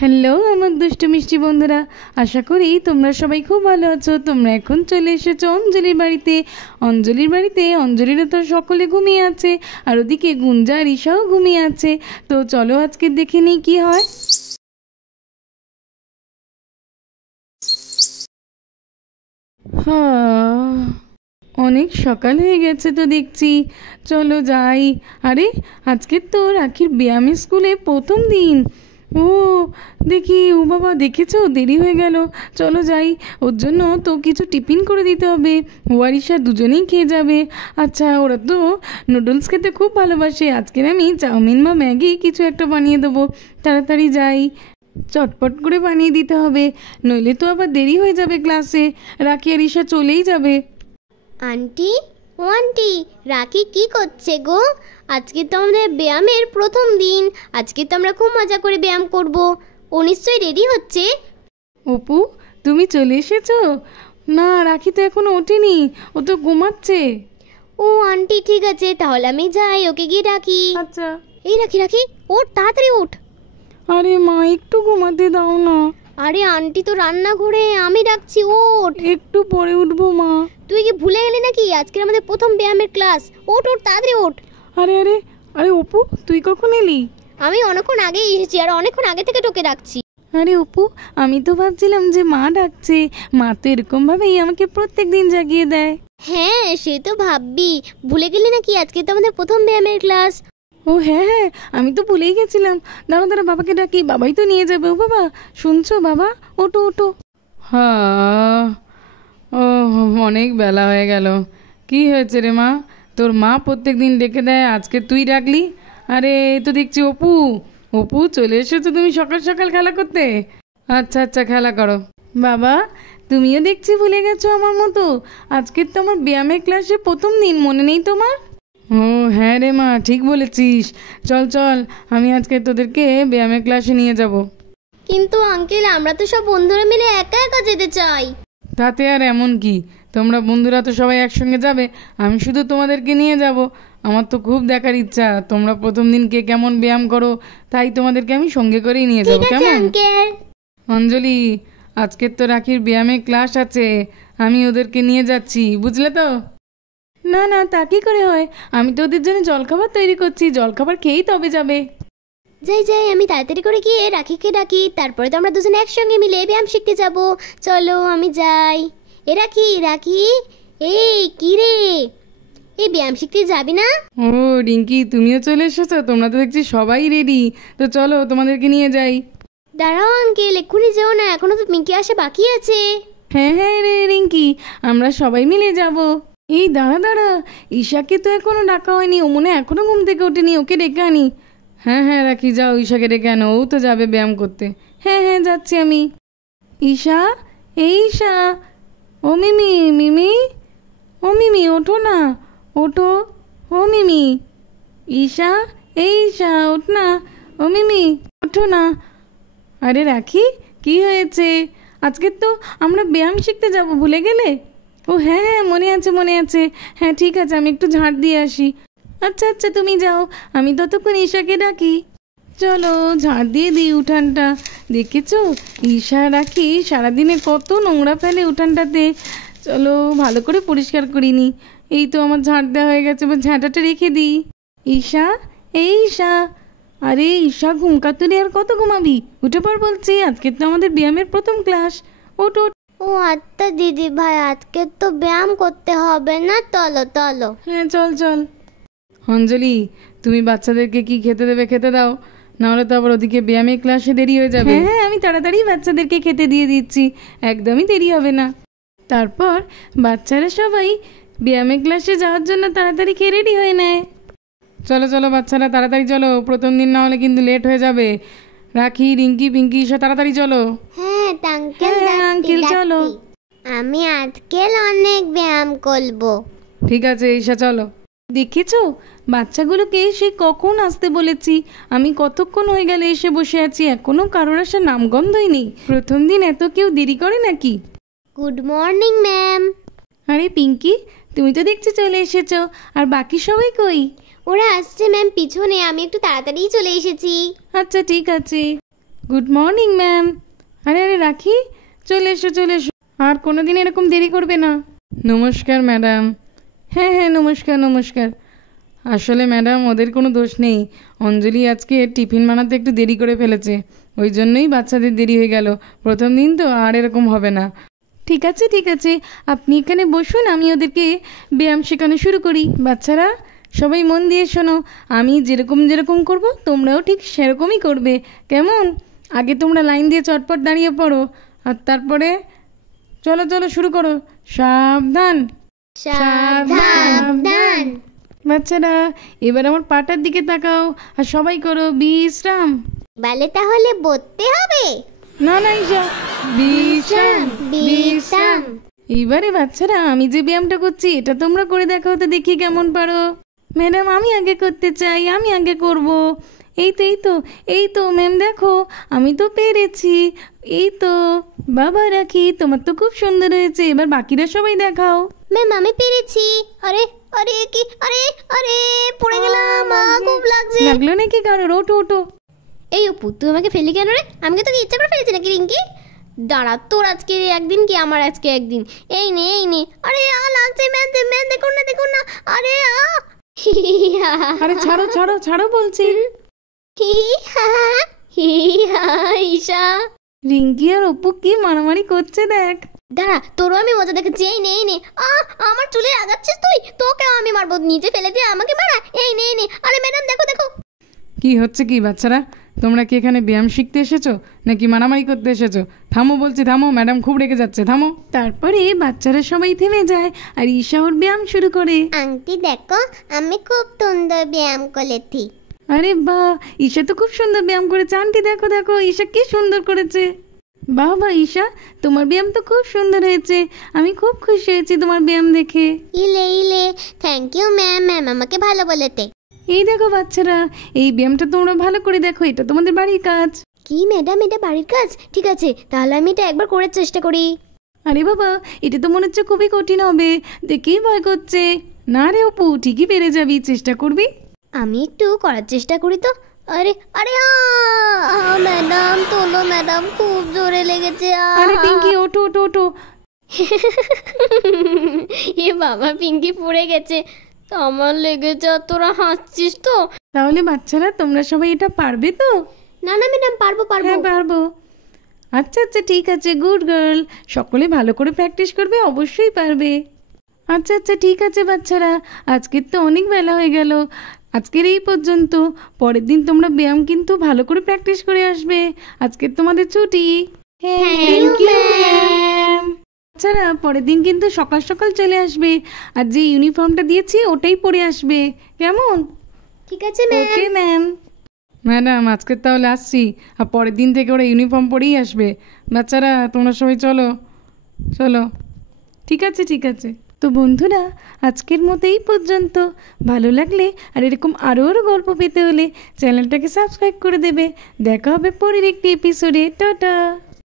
Hello আমার দুষ্টু মিষ্টি বন্ধুরা, আশা করি তোমরা সবাই খুব ভালো আছো। তোমরা এখন চলে এসেছো অঞ্জলির বাড়িতে। অঞ্জলিরও তো সকলে ঘুমিয়ে আছে, আর ওদিকে গুঞ্জা আর ঈশাও ঘুমিয়ে আছে। তো চলো আজকে দেখে নিই কি হয়। অনেক সকাল হয়ে গেছে তো দেখছি, চলো যাই। আরে আজকে তো রাখির ব্যায়ামের স্কুলে প্রথম দিন। ও দেখি, ও বাবা দেখেছো দেরি হয়ে গেল, চলো যাই। ওর জন্য তো কিছু টিফিন করে দিতে হবে, ও আর ঈশা দুজনেই খেয়ে যাবে। আচ্ছা, ওরা তো নুডলস খেতে খুব ভালোবাসে, আজকের আমি চাউমিন বা ম্যাগি কিছু একটা বানিয়ে দেবো। তাড়াতাড়ি যাই, চটপট করে বানিয়ে দিতে হবে, নইলে তো আবার দেরি হয়ে যাবে ক্লাসে। রাখি আর ঈশা চলেই যাবে। আন্টি, ও আন্টি, রাখি কি করছে গো? আজকে তো আমাদের ব্যায়ামের প্রথম দিন, আজকে তো আমরা খুব মজা করে ব্যায়াম করব। ও নিশ্চয়ই রেডি হচ্ছে। অপু, তুমি চলে এসেছো? না, রাখি তো এখনো ওঠেনি, ও তো ঘুমাচ্ছে। ও আন্টি, ঠিক আছে, তাহলে আমি যাই, ওকে গিয়ে ডাকি। আচ্ছা। এই রাখি, রাখি ওঠ, তাড়াতাড়ি ওঠ। আরে মা, একটু ঘুমাতে দাও না। আরে আন্টি তো রান্নাঘরে, আমি ডাকছি, ওঠ। একটু পরে উঠবো মা। তুই কি ভুলে গেলি নাকি আজকে আমাদের প্রথম ব্যায়ামের ক্লাস? ওঠ ওঠ, তাড়াতাড়ি ওঠ। আরে আরে আরে অপু, তুই কখন এলি? আমি অনেকক্ষণ আগেই এসেছি, আর অনেকক্ষণ আগে থেকে তোকে ডাকছি। আরে অপু, আমি তো ভাবছিলাম যে মা ডাকছে। মা তো এরকমভাবেই আমাকে প্রত্যেক দিন জাগিয়ে দেয়। হ্যাঁ, সে তো ভাববি, ভুলে গেলি নাকি আজকে তো আমাদের প্রথম ব্যায়ামের ক্লাস। ও হ্যাঁ হ্যাঁ, আমি তো ভুলেই গেছিলাম। দাঁড়া দাঁড়া, বাবাকে ডাকি, বাবাই তো নিয়ে যাবে। ও বাবা, শুনছো বাবা? ওটো ওটো। হ্যাঁ, ও অনেক বেলা হয়ে গেল। কি হয়েছে রে মা? তোর মা প্রত্যেক দিন ডেকে দেয়, আজকে তুই ডাকলি? আরে তো দেখছি অপু। অপু চলে এসেছো তুমি সকাল সকাল খেলা করতে? আচ্ছা আচ্ছা, খেলা করো। বাবা, তুমিও দেখছি ভুলে গেছো আমার মতো। আজকের তো আমার ব্যায়ামের ক্লাসে প্রথম দিন, মনে নেই তোমার? ও হ্যাঁ রে মা, ঠিক বলেছিস। চল চল, আমি আজকে তোদেরকে ব্যায়ামের ক্লাসে নিয়ে যাব। কিন্তু আঙ্কেল, আমরা তো সব বন্ধুরা মিলে একা একা যেতে চাই। তাতে আর এমন কি, তোমরা বন্ধুরা তো সবাই একসঙ্গে যাবে, আমি শুধু তোমাদেরকে নিয়ে যাব। আমার তো খুব দেখার ইচ্ছা তোমরা প্রথম দিন কে কেমন ব্যায়াম করো, তাই তোমাদেরকে আমি সঙ্গে করেই নিয়ে যাব। ঠিক আছে কেমন? আঙ্কেল। অঞ্জলি, আজকের তো রাখির ব্যায়ামের ক্লাস আছে, আমি ওদেরকে নিয়ে যাচ্ছি, বুঝলে তো? না না, তা কি করে হয়? আমি তো ওদের জন্য জলখাবার তৈরি করছি, জলখাবার খেয়েই তবে যাবে। যাই যাই, আমি তাড়াতাড়ি করে গিয়ে রাখিকে ডাকি, তারপরে তো আমরা দুজনে একসঙ্গে মিলে ব্যায়াম শিখতে যাব। চলো আমি যাই। এ রাখি, রাখি, এই কি রে, এই ব্যায়াম শিখতে যাবি না? ও রিঙ্কি, তুমিও চলে এসেছো? তোমরা তো দেখছি সবাই রেডি, তো চলো তোমাদেরকে নিয়ে যাই। দাঁড়াও আঙ্কেল, এক্ষুনি যেও না, এখনো তো পিঙ্কি আসা বাকি আছে। হ্যাঁ হ্যাঁ রে রিঙ্কি, আমরা সবাই মিলে যাব। এই দাঁড়া দাঁড়া, ঈশাকে তো এখনো ডাকা হয়নি, ও মনে হয় এখনো ঘুম থেকে ওঠেনি, ওকে ডেকে আনি। হ্যাঁ হ্যাঁ রাখি, যাও ঈশাকে ডেকে আনো, ও তো যাবে ব্যায়াম করতে। হ্যাঁ হ্যাঁ, যাচ্ছি আমি। ঈশা, এই ঈশা, ও মিমি, মিমি, ও মিমি ওঠো না, ওঠো, ও মিমি। ঈশা, এই ঈশা ওঠ না, ও মিমি ওঠো না। আরে রাখি, কি হয়েছে? আজকে তো আমরা ব্যায়াম শিখতে যাব, ভুলে গেলে? ও হ্যাঁ হ্যাঁ, মনে আছে মনে আছে। হ্যাঁ ঠিক আছে, আমি একটু ঝাঁট দিয়ে আসি। আচ্ছা আচ্ছা, তুমি যাও, আমি ততক্ষণ ঈশাকে ডাকি। চলো ঝাঁট দিয়ে দিই উঠানটা। দেখেছো ঈশা রাখি সারাদিনে কত নোংরা ফেলে উঠানটাতে। চলো ভালো করে পরিষ্কার করিনি। এই তো আমার ঝাঁট দেওয়া হয়ে গেছে, এবার ঝাঁটাটা রেখে দিই। ঈশা, এই ঈশা, আরে ঈশা ঘুম কাতুরে আর কত ঘুমাবি? উঠে পড় বলছি, আজকে তো আমাদের ব্যায়ামের প্রথম ক্লাস। ওঠ ওঠ। ও আচ্ছা দিদি ভাই, আজকে তো ব্যায়াম করতে হবে না, চলো চলো। হ্যাঁ চল চল। অঞ্জলি, তুমি বাচ্চাদেরকে কি খেতে দেবে খেতে দাও, নাহলে তো আবার ওদিকে ব্যায়ামের ক্লাসে দেরি হয়ে যাবে। হ্যাঁ আমি তাড়াতাড়ি বাচ্চাদেরকে খেতে দিয়ে দিচ্ছি, একদমই দেরি হবে না। তারপর বাচ্চারা সবাই ব্যায়ামের ক্লাসে যাওয়ার জন্য তাড়াতাড়ি খেয়ে রেডি হয়ে নেয়। চলো চলো বাচ্চারা, তাড়াতাড়ি চলো, প্রথম দিন না হলে কিন্তু লেট হয়ে যাবে। রাখি, রিঙ্কি, পিঙ্কি সব তাড়াতাড়ি চলো। হ্যাঁ আঙ্কেল, হ্যাঁ আঙ্কেল চলো। আমি আজকাল অনেক ব্যায়াম করব। ঠিক আছে ঈশা, চলো। দেখেছো বাচ্চাগুলোকে সে কখন আসতে বলেছি, আমি কতক্ষণ হয়ে গেলে এসে বসে আছি, এখনো কারোর আসার নামগন্ধই নেই। প্রথম দিন এত কেউ দেরি করে নাকি? Good morning ma'am. আরে পিঙ্কি, তুমি তো দেখছি চলে এসেছো, আর বাকি সবাই কই? ওরা আসছে ম্যাম পিছনে, আমি একটু তাড়াতাড়ি চলে এসেছি। আচ্ছা ঠিক আছে। Good morning ma'am. আরে আরে রাখি, চলে এসো চলে এসো, আর কোনো দিন এরকম দেরি করবে না। নমস্কার ম্যাডাম। হ্যাঁ হ্যাঁ নমস্কার নমস্কার। আসলে ম্যাডাম ওদের কোনো দোষ নেই, অঞ্জলি আজকে টিফিন বানাতে একটু দেরি করে ফেলেছে, ওই জন্যই বাচ্চাদের দেরি হয়ে গেল। প্রথম দিন তো, আর এরকম হবে না। ঠিক আছে ঠিক আছে, আপনি এখানে বসুন, আমি ওদেরকে ব্যায়াম শেখানো শুরু করি। বাচ্চারা সবাই মন দিয়ে শোনো, আমি যেরকম যেরকম করব তোমরাও ঠিক সেরকমই করবে, কেমন? আগে তোমরা লাইন দিয়ে চটপট দাঁড়িয়ে পড়ো, আর তারপরে চলো চলো শুরু করো। সাবধান সাবধান। বাচ্চারা এবার আমার পাটার দিকে তাকাও, আর সবাই করো বিশ্রাম। বলে তাহলে বলতে হবে না না ঈশা, বিশ্রাম বিশ্রাম। এইবারে বাচ্চারা আমি যে ব্যায়ামটা করছি এটা তোমরা করে দেখাও তো, দেখি কেমন পারো। ম্যাডাম আমি আগে করতে চাই, আমি আগে করব। এই তো এই তো এই তো ম্যাম দেখো, আমি তো পেরেছি। এই তো বাবা রাখি, তোমার তো খুব সুন্দর হয়েছে, এবার বাকিরা সবাই দেখাও। ম্যাম আমি পেরেছি। আরে আরে কি, আরে আরে পড়ে গেলাম, খুব লাগছে। লাগলো নাকি কারোর? ওটো ওটো। এই অপু, তুই আমাকে ফেলি কেন রে? আমি কি তোকে ইচ্ছা করে ফেলেছি নাকি রিঙ্কি? দাঁড়া, তোর আজকে একদিন কি আমার আজকে একদিন। এই নে এই নে। আরে লাগছে ম্যাম, ম্যাম দেখুন না দেখুন না। আরে আরে ছাড়ো ছাড়ো ছাড়ো বলছি। ঈশা, রিঙ্কি আর অপু কি মারামারি করছে দেখ। দাঁড়া, তোরও আমি মজা দেখাচ্ছি। এই নে এই নে। আমার চুলে আগাচ্ছিস তুই, তোকেও আমি মারবো। নিচে ফেলে দিয়ে আমাকে মারা। এই নে এই নে। আরে ম্যাডাম দেখো দেখো। কি হচ্ছে কি বাচ্চারা? তোমরা কি এখানে ব্যায়াম শিখতে এসেছো নাকি মারামারি করতে এসেছো? থামো বলছি, থামো, ম্যাডাম খুব রেগে যাচ্ছে, থামো। তারপরে বাচ্চারা সবাই থেমে যায় আর ঈশা ওর ব্যায়াম শুরু করে। আন্টি দেখো, আমি খুব সুন্দর ব্যায়াম করেছি। আরে বাহ, ঈশা তো খুব সুন্দর ব্যায়াম করেছে। আন্টি দেখো দেখো ঈশা কি সুন্দর করেছে। বাহ বাহ ঈশা, তোমার ব্যায়াম তো খুব সুন্দর হয়েছে, আমি খুব খুশি হয়েছি তোমার ব্যায়াম দেখে। ইলে ইলে, থ্যাংক ইউ ম্যাম, ম্যাম আমাকে ভালো বলেতে। এই দেখো বাচ্চারা, এই ব্যায়ামটা তোমরা ভালো করে দেখো, এটা তোমাদের বাড়ির কাজ। কি ম্যাডাম, এটা বাড়ির কাজ? ঠিক আছে, তাহলে আমি এটা একবার করার চেষ্টা করি। আরে বাবা, এটা তো মনে হচ্ছে খুবই কঠিন হবে, দেখেই ভয় করছে। না রে অপু, ঠিকই পেরে যাবি, চেষ্টা করবি। আমি একটু করার চেষ্টা করি তো। আরে আরে ম্যাডাম তোলো, ম্যাডাম খুব জোরে লেগেছে। আরে পিঙ্কি ওঠো ওঠো ওঠো। এ বাবা, পিঙ্কি পড়ে গেছে। আমার লেগেছে, তোরা হাসছিস তো? তাহলে বাচ্চারা তোমরা সবাই এটা পারবে তো? না না ম্যাডাম, পারবো পারবো। হ্যাঁ পারবো। আচ্ছা আচ্ছা ঠিক আছে, গুড গার্ল, সকলে ভালো করে প্র্যাকটিস করবে, অবশ্যই পারবে। আচ্ছা আচ্ছা ঠিক আছে বাচ্চারা, আজকের তো অনেক বেলা হয়ে গেল, আজকের এই পর্যন্ত। পরের দিন তোমরা ব্যায়াম কিন্তু ভালো করে প্র্যাকটিস করে আসবে। আজকের তোমাদের ছুটি। Thank you, ma'am. বাচ্চারা পরের দিন কিন্তু সকাল সকাল চলে আসবে, আর যে ইউনিফর্মটা দিয়েছি ওটাই পরে আসবে, কেমন? ঠিক আছে ম্যাম। Okay ma'am. ম্যাডাম আজকে তাহলে আসছি, আর পরের দিন থেকে ওরা ইউনিফর্ম পরেই আসবে। বাচ্চারা তোমরা সবাই চলো চলো। ঠিক আছে ঠিক আছে। তো বন্ধুরা, আজকের মতো এই পর্যন্ত। ভালো লাগলে আর এরকম আরও গল্প পেতে হলে চ্যানেলটাকে সাবস্ক্রাইব করে দেবে। দেখা হবে পরের একটি এপিসোডে। টাটা।